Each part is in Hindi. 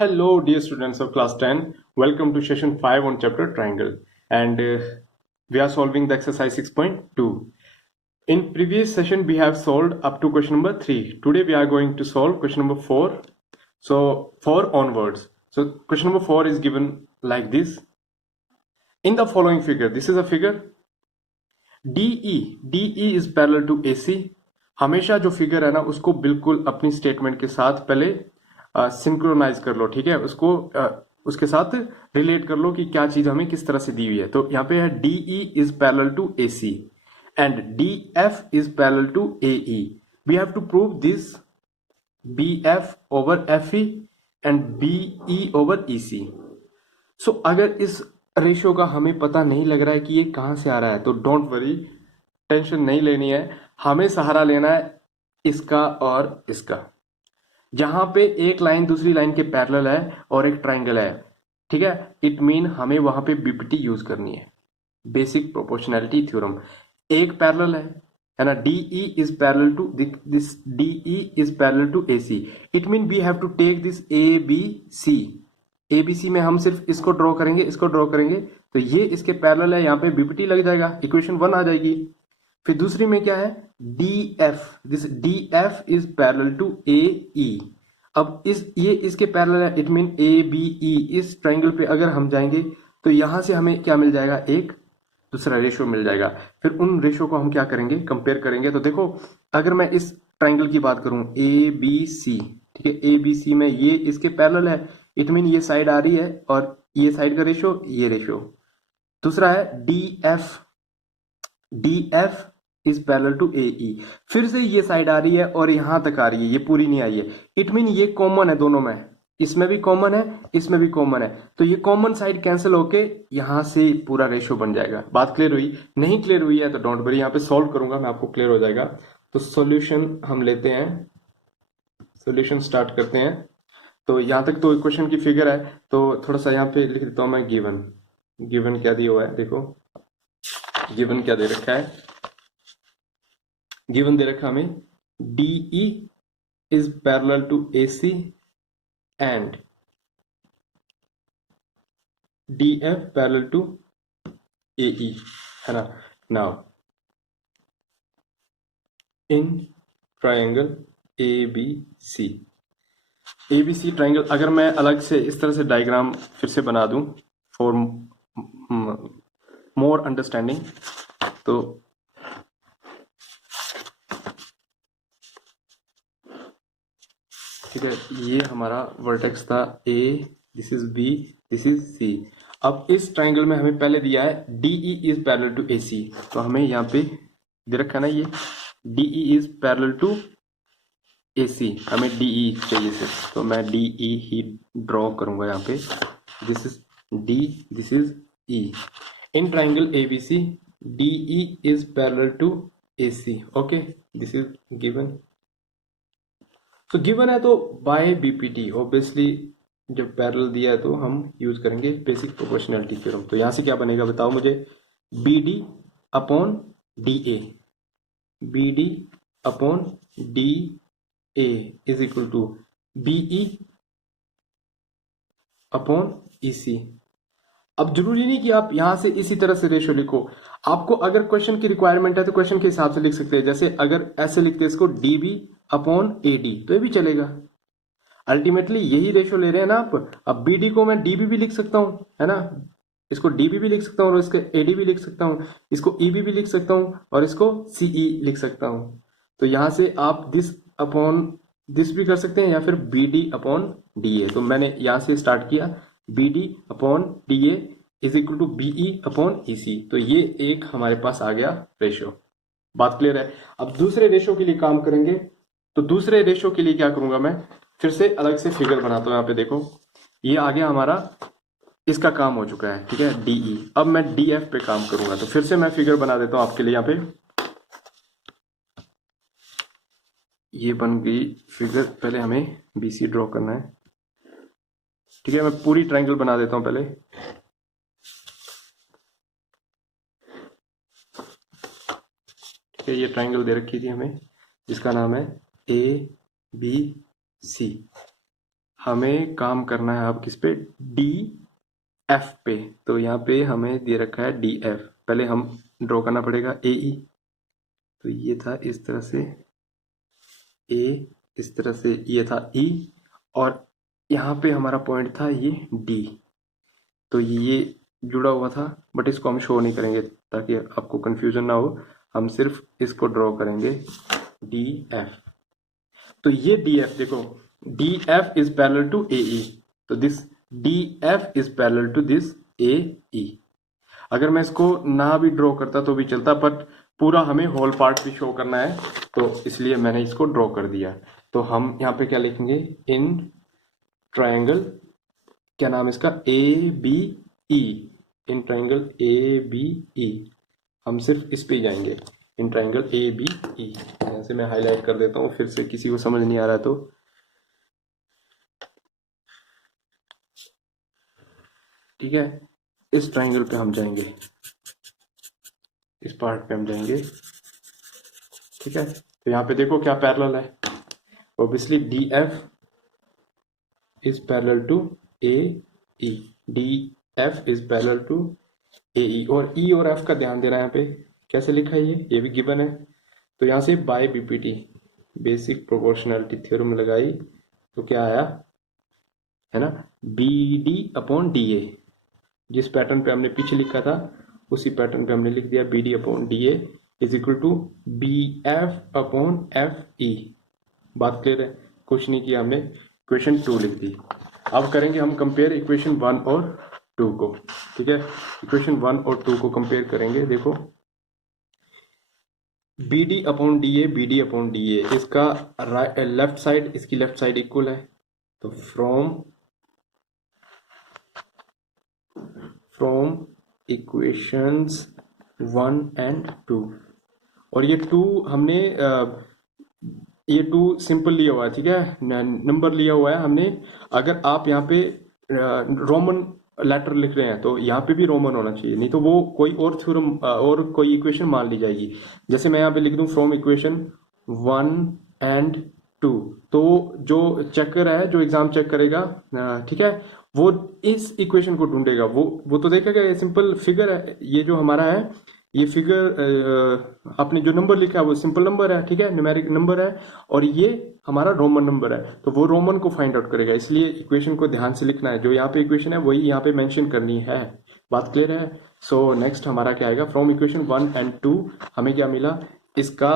Hello, dear students of class 10. Welcome to session 5 on chapter triangle. And we are solving the exercise 6.2. In previous session, we have solved up to question number 3. Today, we are going to solve question number 4. So, 4 onwards. So, question number 4 is given like this. In the following figure, this is a figure. DE is parallel to AC. हमेशा जो फिगर है ना उसको बिल्कुल अपनी स्टेटमेंट के साथ पहले सिंक्रोनाइज कर लो, ठीक है। उसके साथ रिलेट कर लो कि क्या चीज हमें किस तरह से दी हुई है। तो यहाँ पे है DE is parallel to AC and DF is parallel to AE। We have to prove this BF over FE and BE over EC। So अगर इस रेशियो का हमें पता नहीं लग रहा है कि ये कहां से आ रहा है तो डोंट वरी, टेंशन नहीं लेनी है। हमें सहारा लेना है इसका और इसका। जहां पे एक लाइन दूसरी लाइन के पैरेलल है और एक ट्राइंगल है, ठीक है, इट मीन हमें वहां पे BPT यूज करनी है, बेसिक प्रोपोर्शनैलिटी थ्योरम। एक पैरेलल है ना, DE is parallel to this, DE is parallel to AC। It mean we have to take this ABC में हम सिर्फ इसको ड्रॉ करेंगे, इसको ड्रॉ करेंगे, तो ये इसके पैरेलल है, यहाँ पे BPT लग जाएगा, इक्वेशन 1 आ जाएगी। फिर दूसरी में क्या है, DF, this DF is parallel to AE। अब ये इसके पैरेलल है, इट मीन ABE। इस ट्राइंगल पे अगर हम जाएंगे तो यहां से हमें क्या मिल जाएगा, एक दूसरा रेशियो मिल जाएगा। फिर उन रेशियो को हम क्या करेंगे, कंपेयर करेंगे। तो देखो, अगर मैं इस ट्राइंगल की बात करूं ABC, ठीक है, ABC में ये इसके पैरेलल है, इट मीन ये साइड आ रही है और ये साइड का रेशियो, ये रेशियो। दूसरा है DF is parallel to AE। फिर से ये साइड आ रही है और यहां तक आ रही है, ये पूरी नहीं आई है, इट मीन ये कॉमन है दोनों में, इसमें भी कॉमन है, इसमें भी कॉमन है। तो ये कॉमन साइड कैंसिल होके यहां से पूरा रेशियो बन जाएगा। बात क्लियर हुई? नहीं क्लियर हुई है तो डोंट वरी, यहाँ पे सॉल्व करूंगा मैं, आपको क्लियर हो जाएगा। तो सॉल्यूशन हम लेते हैं, सॉल्यूशन स्टार्ट करते हैं। तो यहां तक तो इक्वेशन की फिगर है, तो थोड़ा सा यहाँ पे लिख देता हूं मैं, गिवन क्या दिया हुआ है, देखो गिवन क्या दे रखा है। गिवन दे रखा हमें DE is parallel to AC and DF parallel to AE, है ना। now in triangle ABC, ABC triangle, अगर मैं अलग से इस तरह से डायग्राम फिर से बना दूं फॉर मोर अंडरस्टैंडिंग, तो ठीक है, ये हमारा वर्टेक्स था A, this is B, this is C। अब इस ट्राइंगल में हमें पहले दिया है DE is parallel to AC, तो हमें यहाँ पे दे रखा है ना, ये DE is parallel to AC, हमें DE चाहिए सिर्फ, तो मैं DE ही ड्रॉ करूंगा यहाँ पे। This is D, this is E। In triangle ABC DE is parallel to AC। Okay, this is given. तो गिवन है तो बाय BPT ऑब्वियसली, जब पैरेलल दिया है तो हम यूज करेंगे बेसिक प्रोपोर्शनैलिटी थ्योरम। तो यहां से क्या बनेगा बताओ मुझे, BD upon DA, BD upon DA is equal to BE upon EC। अब जरूरी नहीं कि आप यहां से इसी तरह से रेशियो लिखो, आपको अगर क्वेश्चन की रिक्वायरमेंट है तो क्वेश्चन के हिसाब से लिख सकते हैं। जैसे अगर ऐसे लिखते हैं इसको DB अपॉन AD, तो ये भी चलेगा। अल्टीमेटली यही रेशियो ले रहे हैं ना आप। अब BD को मैं DB भी लिख सकता हूं, है ना, इसको DB भी लिख सकता हूं और इसको AD भी लिख सकता हूं, इसको EB भी लिख सकता हूं और इसको CE लिख सकता हूं। तो यहां से आप दिस अपॉन दिस भी कर सकते हैं या फिर BD अपॉन DA। तो मैंने यहां से स्टार्ट किया, BD upon DA is equal to BE upon EC। तो ये एक हमारे पास आ गया रेशियो। बात क्लियर है? अब दूसरे रेशियो के लिए काम करेंगे। तो दूसरे रेशियो के लिए क्या करूंगा मैं, फिर से अलग से फिगर बनाता हूं। यहाँ पे देखो, ये आ गया हमारा, इसका काम हो चुका है, ठीक है, DE। अब मैं DF पे काम करूंगा, तो फिर से मैं फिगर बना देता हूं आपके लिए। यहाँ पे ये बन गई फिगर, पहले हमें BC ड्रॉ करना है, ठीक है। मैं पूरी ट्राइंगल बना देता हूं पहले। ठीक है, ये ट्राइंगल दे रखी थी हमें जिसका नाम है ABC। हमें काम करना है अब किस पे, डी एफ पे। तो यहाँ पे हमें दे रखा है डी एफ, पहले हम ड्रॉ करना पड़ेगा ए ई। तो ये था इस तरह से ए, इस तरह से ये था ई, और यहाँ पे हमारा पॉइंट था ये डी। तो ये जुड़ा हुआ था, बट इसको हम शो नहीं करेंगे ताकि आपको कंफ्यूजन ना हो। हम सिर्फ इसको ड्रॉ करेंगे डी एफ। तो ये डी एफ देखो, D F is parallel to A E, तो this D F is parallel to this A E. अगर मैं इसको ना भी ड्रॉ करता तो भी चलता, बट पूरा हमें होल पार्ट भी शो करना है, तो इसलिए मैंने इसको ड्रॉ कर दिया। तो हम यहाँ पे क्या लिखेंगे, इन ट्रायंगल, क्या नाम है इसका, A B E, in triangle A B E. हम सिर्फ इस पे ही जाएंगे, इन ट्रायंगल ए बी ई। यहाँ से मैं हाईलाइट कर देता हूँ, फिर से किसी को समझ नहीं आ रहा तो। ठीक है, इस ट्रायंगल पे हम जाएंगे, इस पार्ट पे हम जाएंगे। ठीक है, तो यहाँ पे देखो क्या पैरेलल है, obviously D F is parallel to A E, D F is parallel to A E. और ई और एफ का ध्यान देना है यहाँ पे, कैसे लिखा है ये भी गिवन है। तो यहाँ से by BPT, basic proportionality theorem लगाई, तो क्या आया है ना, B D upon D A. जिस पैटर्न पे हमने पीछे लिखा था उसी पैटर्न पे हमने लिख दिया, B D upon D A is equal to B F upon F E. बात क्लियर है, कुछ नहीं किया हमने, इक्वेशन 2 लिख दी। अब करेंगे हम कंपेयर इक्वेशन 1 और 2 को। ठीक है, इक्वेशन 1 और 2 को कंपेयर करेंगे। देखो B D upon D A, B D upon D A, इसका लेफ्ट साइड, इसकी लेफ्ट साइड इक्वल है। तो फ्रॉम इक्वेशंस 1 एंड 2, और ये 2 हमने ये 2 सिंपल लिया हुआ है। ठीक है, नंबर लिया हुआ है हमने। अगर आप यहाँ पे रोमन लेटर लिख रहे हैं तो यहाँ पे भी रोमन होना चाहिए, नहीं तो वो कोई और थ्योरम और कोई इक्वेशन मान ली जाएगी। जैसे मैं यहाँ पे लिख दूं फ्रॉम इक्वेशन 1 एंड 2, तो जो चेकर है, जो एग्जाम चेक करेगा, ठीक है, वो इस इक्वेशन को ढूंढेगा। वो तो देखेगा ये सिंपल फिगर है, ये जो हमारा है ये फिगर, आपने जो नंबर लिखा है वो सिंपल नंबर है। ठीक है, न्यूमेरिक नंबर है, और ये हमारा रोमन नंबर है, तो वो रोमन को फाइंड आउट करेगा। इसलिए इक्वेशन को ध्यान से लिखना है, जो यहाँ पे इक्वेशन है वही यहाँ पे मेंशन करनी है। बात क्लियर है। सो नेक्स्ट हमारा क्या आएगा, फ्रॉम इक्वेशन 1 एंड 2 हमें क्या मिला, इसका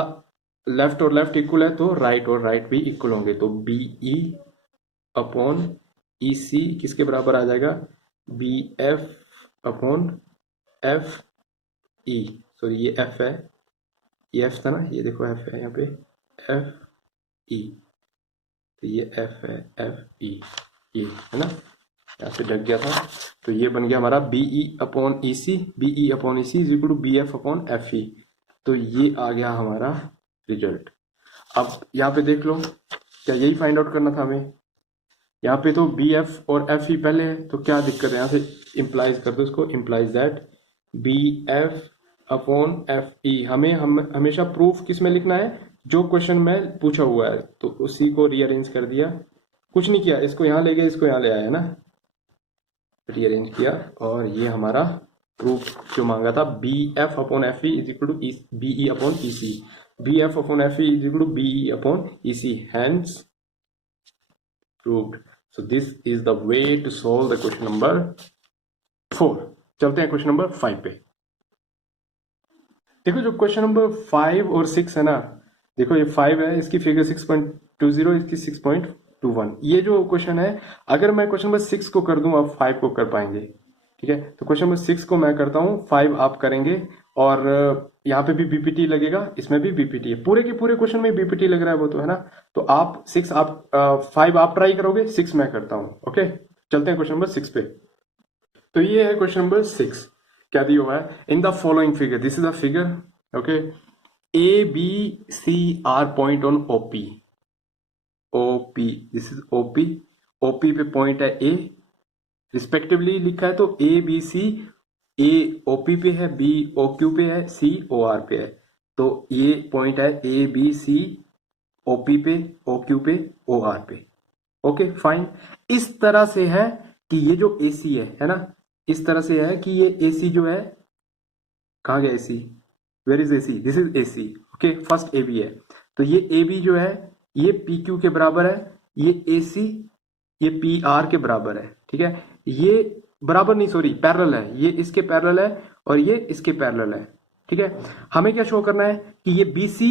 लेफ्ट और लेफ्ट इक्वल है तो राइट और राइट भी इक्वल होंगे। तो बी ई अपॉन ई सी किसके बराबर आ जाएगा, B F upon F E. Sorry ये एफ है, ये एफ था ना, ये देखो एफ है यहाँ पे, एफ ई। तो ये एफ है, एफ ई, ये है ना, यहाँ से ढक गया था। तो ये बन गया हमारा B E upon E C, B E upon E C is equal to B F upon F E. तो ये आ गया हमारा रिजल्ट। अब यहाँ पे देख लो, क्या यही फाइंड आउट करना था हमें। यहाँ पे तो बी एफ और एफ ई पहले है, तो क्या दिक्कत है, यहाँ से इम्प्लाइज कर दो इसको, implies that B F upon F E. हमें हमेशा प्रूफ किस में लिखना है, जो क्वेश्चन में पूछा हुआ है, तो उसी को रीअरेंज कर दिया, कुछ नहीं किया, इसको यहाँ ले गए, इसको यहाँ ले आया ना, रीअरेंज किया, और ये हमारा प्रूफ जो मांगा था, B F upon F E is equal to B E upon E C, B F upon F E is equal to B E upon E C, hence proved. So this is the way to solve the question number 4। चलते हैं क्वेश्चन नंबर 5 पे। देखो जो क्वेश्चन नंबर 5 और 6 है ना, देखो ये 5 है, इसकी फिगर 6.20, इसकी 6.21। ये जो क्वेश्चन है, अगर मैं क्वेश्चन नंबर 6 को कर दूं, आप 5 को कर पाएंगे। ठीक है, तो क्वेश्चन नंबर 6 को मैं करता हूं, 5 आप करेंगे, और यहाँ पे भी बीपीटी लगेगा, इसमें भी बीपीटी है, पूरे के पूरे क्वेश्चन में बीपीटी लग रहा है, वो तो है ना। तो आप 5 आप ट्राई करोगे, 6 मैं करता हूं। ओके, चलते हैं क्वेश्चन नंबर 6 पे। तो ये है क्वेश्चन नंबर 6, क्या दिया हुआ है, in the following figure, this is the figure, okay, A B C are point on OP, OP, this is OP, OP पे पॉइंट है ए, रिस्पेक्टिवली लिखा है, तो ए बी सी, ए ओपी पे है, बी ओ क्यू पे है, सी ओ आर पे है। तो ये पॉइंट है ए बी सी, ओपी पे, ओ क्यू पे, ओ आर पे। Okay fine. इस तरह से है कि ये जो AC है ना, इस तरह से है कि ये AC जो है, कहाँ गया AC, where is AC, this is AC, okay, first AB है, तो ये AB जो है ये PQ के बराबर है, ये AC ये PR के बराबर है, ठीक है, ये बराबर नहीं सॉरी पैरेलल है, ये इसके पैरेलल है और ये इसके पैरेलल है, ठीक है। हमें क्या शो करना है कि ये BC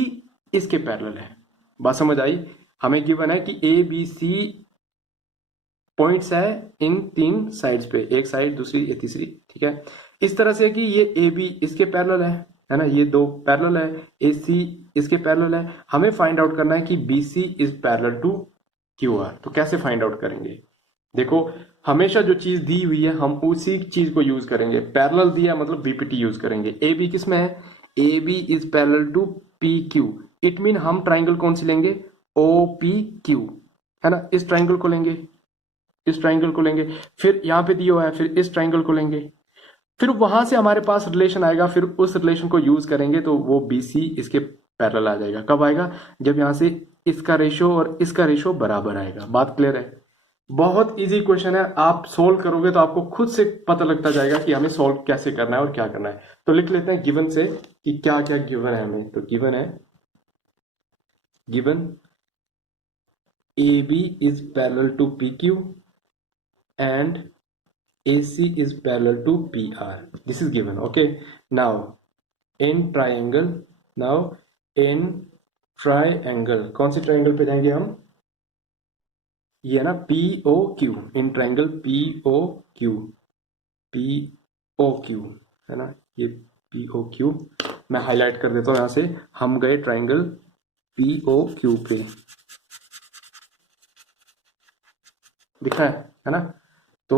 इसके पैरेलल है, बात समझ आई। हमें गिवन है कि ABC पॉइंट्स है इन 3 साइड्स पे, एक साइड दूसरी ये तीसरी, ठीक है। इस तरह से कि ये AB इसके पैरेलल है ना, ये 2 पैरेलल है, AC इसके पैरेलल है। हमें फाइंड आउट करना है कि BC is parallel to QR। तो कैसे फाइंड आउट करेंगे, देखो हमेशा जो चीज दी हुई है हम उसी चीज को यूज करेंगे, पैरेलल दिया मतलब BPT यूज करेंगे। AB किस में है, AB is parallel to PQ, it mean हम ट्राइंगल कौन सी लेंगे, OPQ, है ना, इस ट्राइंगल को लेंगे, इस ट्राइंगल को लेंगे, फिर यहाँ पे दिया हुआ है, फिर इस ट्राइंगल को लेंगे, फिर वहां से हमारे पास रिलेशन आएगा, फिर उस रिलेशन को यूज करेंगे तो वो BC इसके पैरेलल आ जाएगा। कब आएगा, जब यहां से इसका रेशो और इसका रेशो बराबर आएगा। बात क्लियर है, बहुत इजी क्वेश्चन है, आप सोल्व करोगे तो आपको खुद से पता लगता जाएगा कि हमें सोल्व कैसे करना है और क्या करना है। तो लिख लेते हैं गिवन से कि क्या क्या गिवन है हमें। तो गिवन है, given AB is parallel to PQ and AC is parallel to PR. This is given. Okay. Now in triangle, now in triangle, कौन सी ट्राइंगल पे जाएंगे हम, ये है ना POQ, in triangle POQ, POQ है ना, ये POQ मैं हाईलाइट कर देता हूं, यहां से हम गए ट्राइंगल POQ पे, दिखा है ना। तो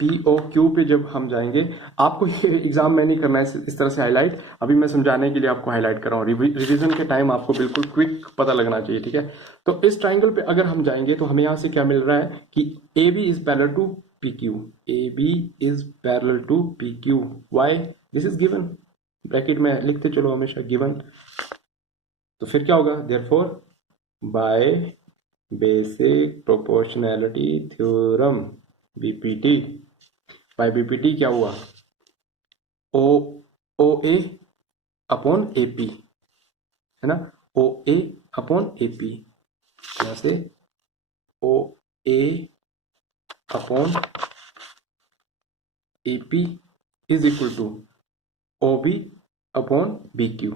POQ पे जब हम जाएंगे, आपको ये एग्जाम में नहीं करना है इस तरह से हाईलाइट, अभी मैं समझाने के लिए आपको हाईलाइट कर रहा हूँ, रिवीजन के टाइम आपको बिल्कुल क्विक पता लगना चाहिए, ठीक है। तो इस ट्राइंगल पे अगर हम जाएंगे तो हमें यहाँ से क्या मिल रहा है कि AB is parallel to PQ, AB is parallel to PQ, why, this is given, bracket में लिखते चलो हमेशा गिवन। तो फिर क्या होगा, therefore by basic proportionality theorem BPT, by BPT क्या हुआ, OA अपॉन AP, है ना, OA अपॉन AP, यहां से OA upon AP is equal to OB upon BQ,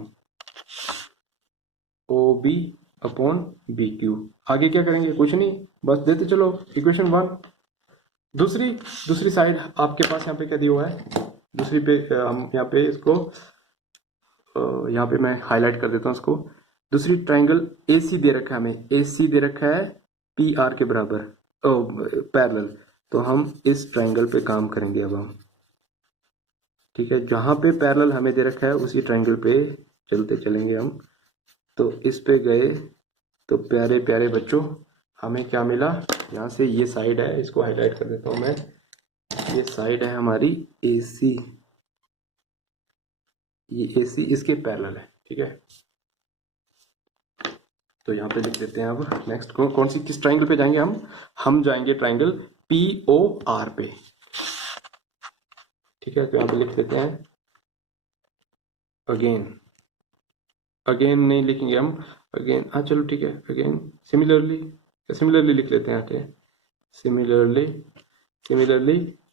OB upon BQ। आगे क्या करेंगे, कुछ नहीं, बस देते चलो इक्वेशन 1। दूसरी साइड आपके पास यहाँ पे क्या दिया हुआ है, दूसरी पे हम यहाँ पे इसको यहाँ पे मैं हाईलाइट कर देता हूँ इसको। दूसरी ट्राइंगल AC दे रखा है हमें, AC दे रखा है PR के बराबर पैरेलल, तो हम इस ट्राइंगल पे काम करेंगे अब हम, ठीक है। जहां पे पैरेलल हमें दे रखा है उसी ट्राइंगल पे चलते चलेंगे हम। तो इस पे गए तो प्यारे प्यारे बच्चों हमें क्या मिला, यहाँ से ये साइड है, इसको हाईलाइट कर देता हूं मैं, ये साइड है हमारी AC, ये AC इसके पैरेलल है, ठीक है। तो यहाँ पे लिख देते हैं अब नेक्स्ट कौन सी किस ट्राइंगल पे जाएंगे हम जाएंगे ट्राइंगल POR पे, ठीक है। तो यहाँ पे लिख देते हैं अगेन नहीं लिखेंगे हम, अगेन हाँ चलो ठीक है, अगेन सिमिलरली लिख लेते हैं आके, सिमिलरली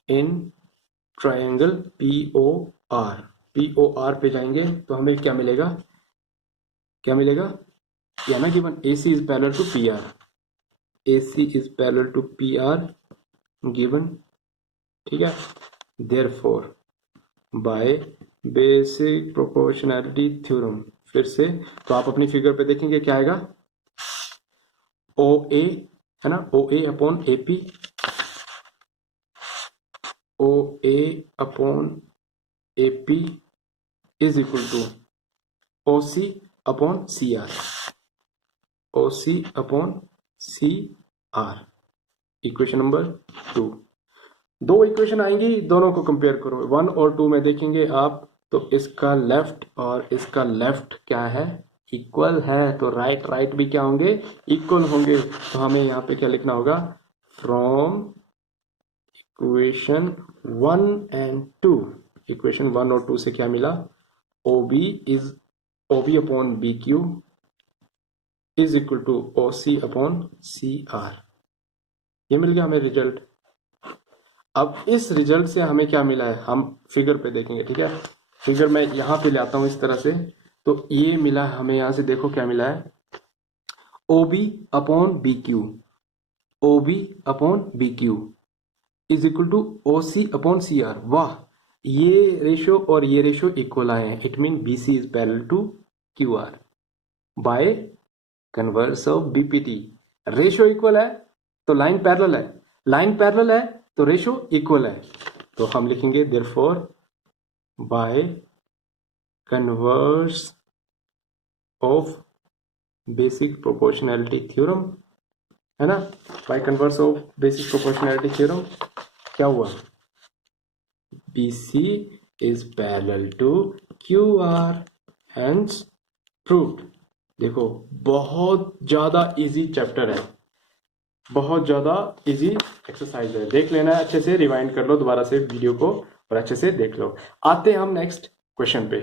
इन ट्राइंगल POR पे जाएंगे तो हमें क्या मिलेगा, या ना given AC is parallel to PR, AC is parallel to PR given, ठीक है। Therefore by basic proportionality theorem, फिर से तो आप अपनी फिगर पे देखेंगे क्या आएगा, OA है ना, OA upon AP, OA upon AP is equal to OC upon CR, OC upon CR, equation number 2। 2 equation आएंगी, दोनों को कंपेयर करो, 1 और 2 में देखेंगे आप, तो इसका लेफ्ट और इसका लेफ्ट क्या है, इक्वल है, तो राइट भी क्या होंगे, इक्वल होंगे। तो हमें यहाँ पे क्या लिखना होगा, फ्रॉम इक्वेशन 1 एंड 2, इक्वेशन 1 और 2 से क्या मिला, OB is OB upon BQ is equal to OC upon CR। ये मिल गया हमें रिजल्ट। अब इस रिजल्ट से हमें क्या मिला है हम फिगर पे देखेंगे, ठीक है। फिगर मैं यहां पे ले आता हूं इस तरह से, तो ये मिला है हमें, यहां से देखो क्या मिला है, OB upon BQ, OB upon BQ is equal to OC upon CR। वाह, ये रेशियो और ये रेशियो इक्वल आए हैं, it mean BC is parallel to QR by converse of BPT। Ratio equal है तो लाइन पैरेलल है, लाइन पैरेलल है तो रेशियो इक्वल है, तो हम लिखेंगे therefore by converse of basic proportionality theorem, है ना, by converse of basic proportionality theorem क्या हुआ, BC is parallel to QR, hence proved। देखो बहुत ज्यादा इजी चैप्टर है, बहुत ज्यादा इजी एक्सरसाइज है, देख लेना है अच्छे से, रिवाइंड कर लो दोबारा से वीडियो को और अच्छे से देख लो। आते हैं हम नेक्स्ट क्वेश्चन पे।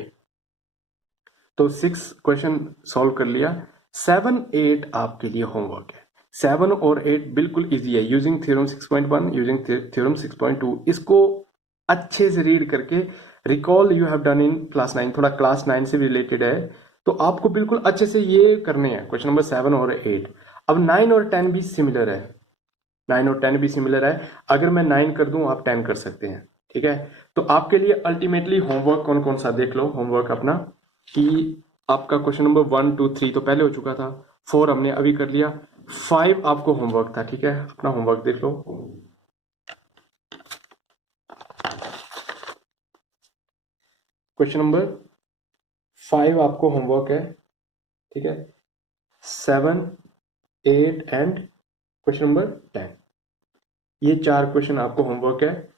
तो 6 क्वेश्चन सॉल्व कर लिया, 7 8 आपके लिए होमवर्क है। 7 और 8 बिल्कुल इजी है, यूजिंग थ्योरम 6.1, यूजिंग थ्योरम 6.2। इसको अच्छे से रीड करके, recall you have done in class 9, थोड़ा क्लास 9 से रिलेटेड है, तो आपको बिल्कुल अच्छे से ये करने हैं क्वेश्चन नंबर 7 और 8। अब 9 और 10 भी सिमिलर है, 9 और 10 भी सिमिलर है, अगर मैं 9 कर दूं आप 10 कर सकते हैं, ठीक है। तो आपके लिए अल्टीमेटली होमवर्क कौन कौन सा, देख लो होमवर्क अपना, कि आपका क्वेश्चन नंबर 1 2 3 तो पहले हो चुका था, 4 हमने अभी कर लिया, 5 आपको होमवर्क था, ठीक है। अपना होमवर्क देख लो। क्वेश्चन नंबर 5 आपको होमवर्क है, ठीक है। 7 8 एंड क्वेश्चन नंबर 10, ये 4 क्वेश्चन आपको होमवर्क है,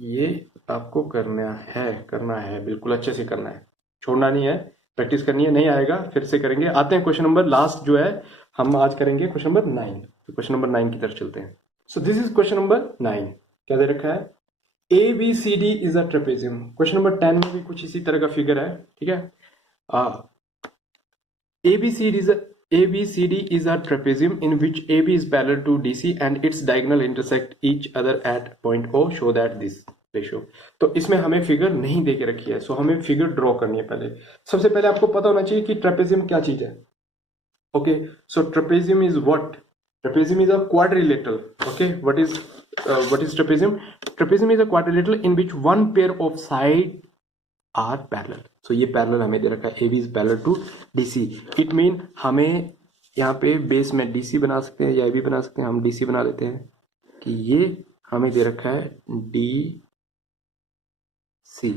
ये आपको करना है बिल्कुल अच्छे से करना है, छोड़ना नहीं है, प्रैक्टिस करनी है, नहीं आएगा फिर से करेंगे। आते हैं क्वेश्चन नंबर लास्ट जो है हम आज करेंगे क्वेश्चन नंबर 9, तो क्वेश्चन नंबर 9 की तरफ चलते हैं। सो दिस इज क्वेश्चन नंबर 9, क्या दे रखा है, ABCD is a trapezium. Question number 10 में भी कुछ इसी तरह का फिगर है, ठीक है। ABCD is a trapezium in which AB is parallel to DC and its diagonal intersect each other at point O. Show that this ratio। तो इसमें हमें फिगर नहीं दे के रखी है, सो हमें फिगर ड्रॉ करनी है। पहले सबसे पहले आपको पता होना चाहिए कि ट्रेपेजियम क्या चीज है। Okay, so trapezium is what, trapezium is a quadrilateral. Okay, what is trapezium? Trapezium is a quadrilateral in which one pair of side are parallel. So ये पैरेलल हमें दे रखा है, AB is parallel to DC। It mean हमें यहाँ पे बेस में DC बना सकते हैं या AB बना सकते हैं, हम DC बना लेते हैं कि ये हमें दे रखा है DC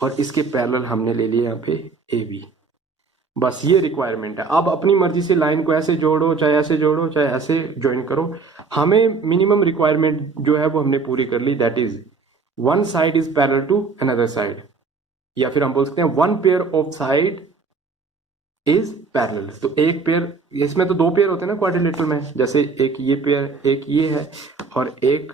और इसके पैरेलल हमने ले लिया यहाँ पे AB। बस ये रिक्वायरमेंट है। अब अपनी मर्जी से लाइन को ऐसे जोड़ो, चाहे ऐसे जोड़ो, चाहे ऐसे ज्वाइन करो, हमें मिनिमम रिक्वायरमेंट जो है वो हमने पूरी कर ली, that is one side is parallel to another side, या फिर हम बोल सकते हैं one pair of side is parallel. तो एक पेयर, इसमें तो 2 पेयर होते हैं ना क्वाड्रिलेटरल में, जैसे एक ये पेयर, एक ये है और एक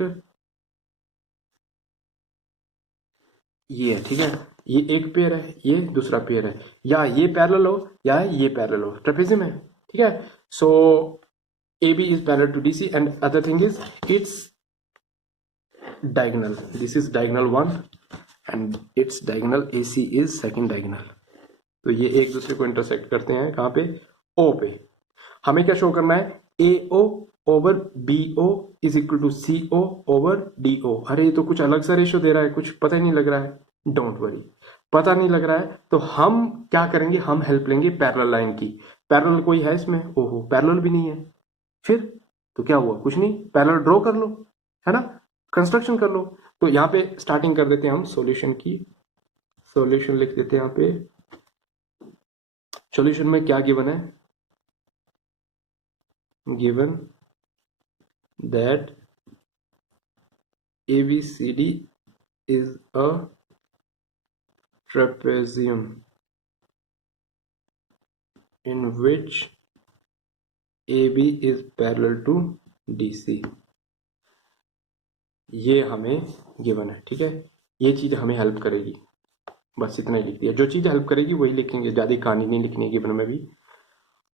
ये है, ठीक है। ये एक पेयर है, ये दूसरा पेयर है, या ये पैरेलल हो या ये पैरेलल हो, ट्रेपेजियम है, ठीक है। सो AB is parallel to DC and other thing is its diagonal, this is diagonal 1 and its diagonal AC is second diagonal। तो ये एक दूसरे को इंटरसेक्ट करते हैं कहां पे, O पे। हमें क्या शो करना है, AO over BO is equal to CO over DO। अरे ये तो कुछ अलग सा रेशो दे रहा है, कुछ पता ही नहीं लग रहा है। डोंट वरी, पता नहीं लग रहा है तो हम क्या करेंगे, हम हेल्प लेंगे पैरेलल लाइन की। पैरेलल कोई है इसमें, ओहो पैरेलल भी नहीं है, फिर तो क्या हुआ, कुछ नहीं, पैरेलल ड्रॉ कर लो, है ना, कंस्ट्रक्शन कर लो। तो यहाँ पे स्टार्टिंग कर देते हैं हम सॉल्यूशन की, सॉल्यूशन लिख देते हैं यहाँ पे। सॉल्यूशन में क्या गिवन है, given that ABCD is a trapezium in which AB is parallel to DC। ये हमें गिवन है, ठीक है। ये चीज हमें हेल्प करेगी, बस इतना ही लिख दिया। जो चीज हेल्प करेगी वही लिखेंगे, ज्यादा कहानी नहीं लिखनी है गिवन में भी।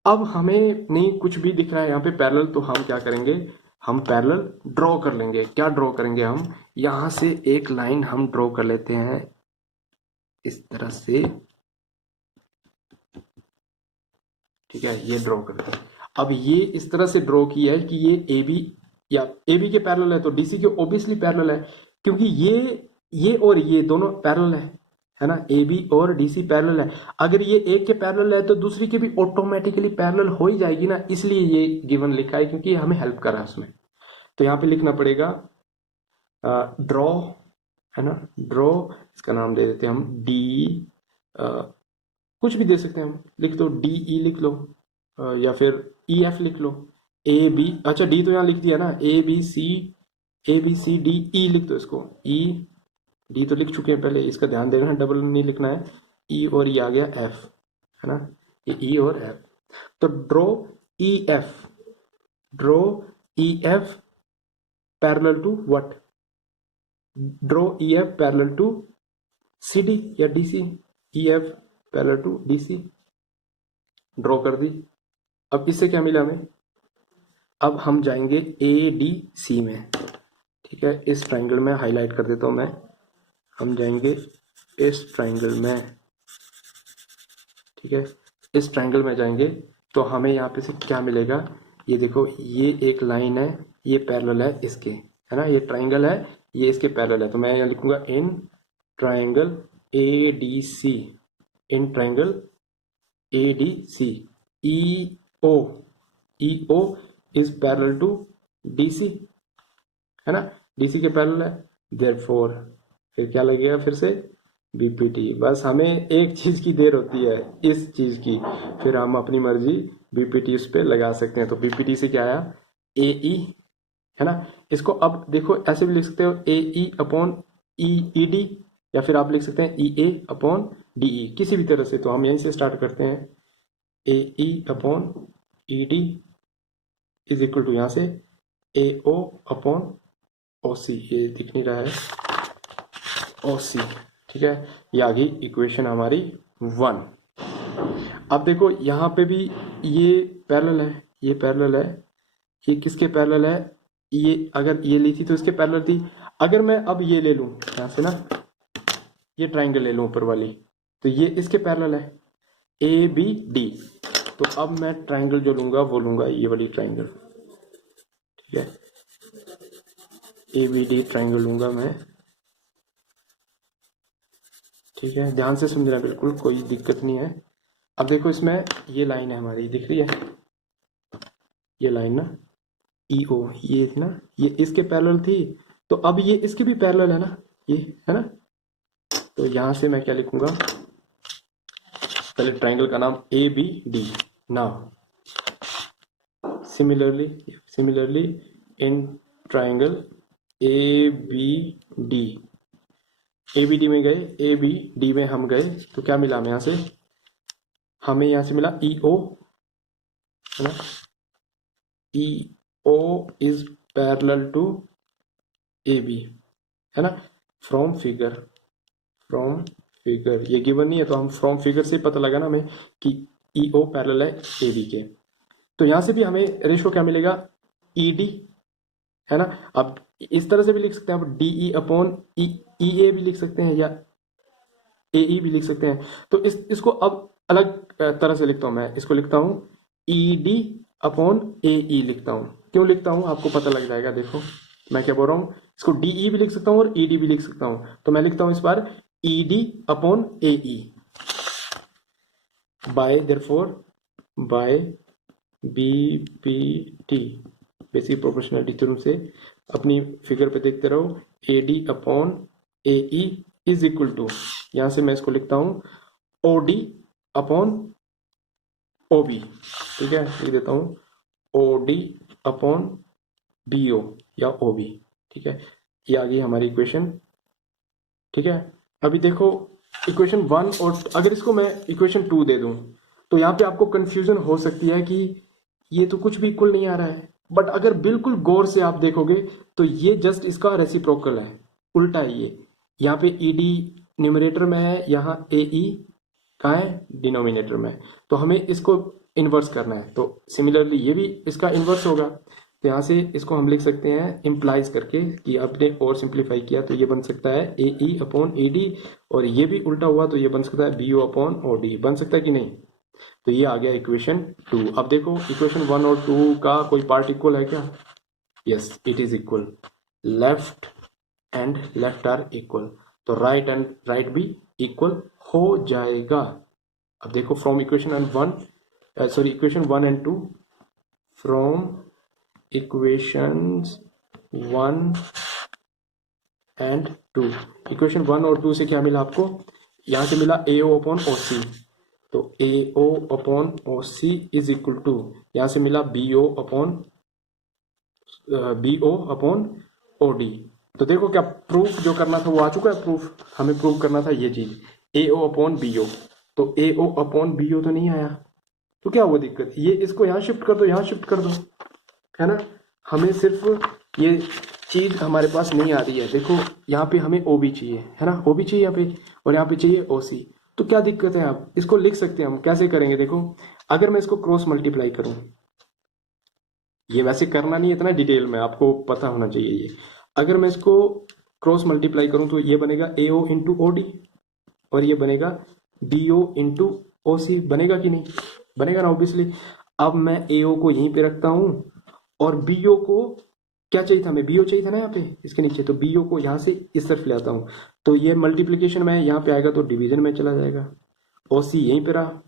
अब हमें नहीं कुछ भी दिख रहा है यहाँ पे पैरेलल, तो हम क्या करेंगे, हम पैरेलल ड्रॉ कर लेंगे। क्या ड्रॉ करेंगे, हम यहां से एक लाइन हम ड्रॉ कर लेते हैं इस तरह से, ठीक है, ये ड्रॉ करते हैं। अब ये इस तरह से ड्रॉ किया है कि ये ए बी, या ए बी के पैरेलल है तो डीसी के ऑब्वियसली पैरेलल है, क्योंकि ये और ये दोनों पैरेलल है ना, ए बी और डीसी पैरेलल है। अगर ये एक के पैरेलल है तो दूसरी के भी ऑटोमेटिकली पैरेलल हो ही जाएगी ना, इसलिए ये गिवन लिखा है, क्योंकि हमें हेल्प कर रहा है उसमें। तो यहाँ पे लिखना पड़ेगा ड्रॉ, है ना, ड्रॉ, इसका नाम दे देते हैं हम डी, कुछ भी दे सकते हैं हम, लिख दो डी ई लिख लो, या फिर ई एफ लिख लो, ए बी, अच्छा डी तो यहाँ लिख दिया ना, ए बी सी डी ई लिख दो इसको, ई डी तो लिख चुके हैं पहले, इसका ध्यान देना, डबल नहीं लिखना है। ई और ई आ गया एफ, है ना, ये ई और एफ। तो draw E F, draw E F parallel to what, draw E F parallel to C D या D C, E F parallel to D C, draw कर दी। अब इससे क्या मिला हमें, अब हम जाएंगे ए डी सी में, ठीक है, इस ट्राइंगल में हाईलाइट कर देता हूं मैं, हम जाएंगे इस ट्राइंगल में, ठीक है, इस ट्राइंगल में जाएंगे तो हमें यहाँ पे से क्या मिलेगा, ये देखो, ये एक लाइन है, ये पैरेलल है इसके, है ना, ये ट्राइंगल है, ये इसके पैरेलल है, तो मैं यहाँ लिखूंगा in triangle A D C, in triangle A D C, E O is parallel to D C, है ना, डीसी के पैरेलल है, देयरफॉर फिर क्या लगेगा, फिर से बीपीटी। बस हमें एक चीज की देर होती है, इस चीज की, फिर हम अपनी मर्जी बीपीटी उस पर लगा सकते हैं। तो बीपीटी से क्या आया, ए ई, है ना, इसको अब देखो ऐसे भी लिख सकते हो, ए ई अपॉन ई डी, या फिर आप लिख सकते हैं ई ए अपॉन डी ई, किसी भी तरह से। तो हम यहीं से स्टार्ट करते हैं, A E upon E D is equal to, यहां से ए ओ अपॉन ओ सी, ये दिख नहीं रहा है, ओ सी, ठीक है, ये आ गई इक्वेशन हमारी 1। अब देखो यहाँ पे भी ये पैरेलल है, ये पैरेलल है, ये किसके पैरेलल है, ये अगर ये ली थी तो इसके पैरेलल थी। अगर मैं अब ये ले लूं यहाँ से ना, ये ट्राइंगल ले लूं ऊपर वाली, तो ये इसके पैरेलल है, ए बी डी। तो अब मैं ट्राइंगल जो लूंगा वो लूंगा ये वाली ट्राइंगल, ठीक है, ए बी डी ट्राइंगल लूंगा मैं, ठीक है, ध्यान से समझना, बिल्कुल कोई दिक्कत नहीं है। अब देखो इसमें ये लाइन है हमारी, दिख रही है ये लाइन ना, ई ओ, ये थी ना, ये इसके पैरेलल थी, तो अब ये इसके भी पैरेलल है ना, ये है ना। तो यहां से मैं क्या लिखूंगा, पहले ट्राइंगल का नाम A B D, now similarly in triangle A B D, A B D में गए, ए बी डी में हम गए, तो क्या मिला हमें, यहां से हमें यहां से मिला ई ओ, है ना, E O is parallel to A B, है ना, फ्रॉम फिगर, ये गिवन नहीं है तो हम फ्रॉम फिगर से पता लगा ना हमें कि ई ओ पैरेलल है ए बी के। तो यहां से भी हमें रेशो क्या मिलेगा, ई डी, है ना। अब इस तरह से भी लिख सकते हैं, अब डी ई अपॉन ई ए भी लिख सकते हैं, या ए ई भी लिख सकते हैं। तो इसको अब अलग तरह से लिखता हूं मैं, इसको लिखता हूं ई डी अपॉन ए ई लिखता हूं। क्यों लिखता हूं आपको पता लग जाएगा, देखो मैं क्या बोल रहा हूं, इसको डी ई भी लिख सकता हूं और ई डी भी लिख सकता हूं। तो मैं लिखता हूं इस बार E D upon A E, by therefore by B P T, basic proportionality theorem से अपनी फिगर पे देखते रहो, A D upon A E is equal to, यहां से मैं इसको लिखता हूं O D upon O B, ठीक है, लिख देता हूं O D upon B O या ओ बी, ठीक है, ये आ गई हमारी इक्वेशन, ठीक है। अभी देखो इक्वेशन 1 और अगर इसको मैं इक्वेशन 2 दे दूं तो यहाँ पे आपको कंफ्यूजन हो सकती है कि ये तो कुछ भी इक्वल नहीं आ रहा है, बट अगर बिल्कुल गौर से आप देखोगे तो ये जस्ट इसका रेसिप्रोकल है, उल्टा है ये। यहाँ पे ईडी न्यूमरेटर में है, यहाँ ए ई कहाँ है, डिनोमिनेटर में है। तो हमें इसको इन्वर्स करना है, तो सिमिलरली ये भी इसका इन्वर्स होगा। तो यहाँ से इसको हम लिख सकते हैं इम्प्लाइज करके कि आपने और सिंप्लीफाई किया तो ये बन सकता है ए ई अपॉन ए डी, और ये भी उल्टा हुआ तो ये बन सकता है B O upon O D. बन सकता है कि नहीं? तो ये आ गया इक्वेशन 2। अब देखो इक्वेशन 1 और 2 का कोई पार्ट इक्वल है क्या? Yes, it is equal. Left and left are equal, तो राइट एंड राइट भी इक्वल हो जाएगा। अब देखो from equation 1 and 2, from equations 1 and 2, equation 1 और 2 से क्या मिला आपको? यहां से मिला ए ओ अपॉन ओ सी, तो A O upon O C is equal to, यहां से मिला B O upon O D. तो देखो क्या प्रूफ जो करना था वो आ चुका है। प्रूफ हमें प्रूव करना था ये चीज, ए ओ अपॉन बी ओ। तो ए ओ अपॉन बी ओ तो नहीं आया, तो क्या हुआ दिक्कत? ये इसको यहाँ शिफ्ट कर दो, यहाँ शिफ्ट कर दो, है ना। हमें सिर्फ ये चीज हमारे पास नहीं आ रही है। देखो यहाँ पे हमें ओ बी चाहिए, है ना, ओ बी चाहिए यहाँ पे, और यहाँ पे चाहिए ओ सी। तो क्या दिक्कत है? आप इसको लिख सकते हैं। हम कैसे करेंगे? देखो अगर मैं इसको क्रॉस मल्टीप्लाई करूं, ये वैसे करना नहीं है इतना डिटेल में, आपको पता होना चाहिए ये। अगर मैं इसको क्रॉस मल्टीप्लाई करूं तो ये बनेगा ए ओ इंटू ओ डी, और ये बनेगा डी ओ इंटू ओ सी। बनेगा कि नहीं? बनेगा ना, ऑब्वियसली। अब मैं ए ओ को यहीं पे रखता हूं, और बी ओ को क्या चाहिए था? हमें बी ओ चाहिए था ना यहाँ पे इसके नीचे, तो बी ओ को यहाँ से इस तरफ ले आता हूँ। तो ये मल्टीप्लीकेशन में यहाँ पे आएगा तो डिवीजन में चला जाएगा। ओ सी यहीं पे रहा,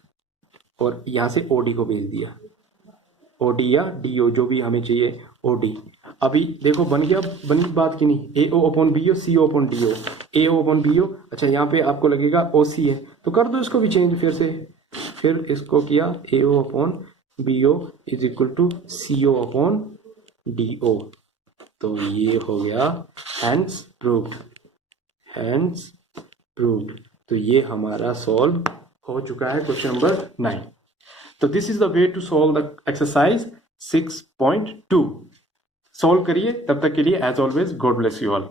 और यहाँ से ओ डी को भेज दिया, ओ डी या डी ओ जो भी हमें चाहिए, ओ डी। अभी देखो बन गया, बनी बात की नहीं? ए ओ अपॉन बी ओ, सी ओ अपॉन डी ओ, ए ओ अपॉन बी ओ। अच्छा यहाँ पे आपको लगेगा ओ सी है, तो कर दो इसको भी चेंज फिर से। फिर इसको किया A O upon B O is equal to C O upon D O. तो ये हो गया हैंस प्रूव्ड, हैंस प्रूव्ड। तो ये हमारा सॉल्व हो चुका है क्वेश्चन नंबर 9। तो this is the way to solve the exercise 6.2। Solve करिए, तब तक के लिए as always God bless you all.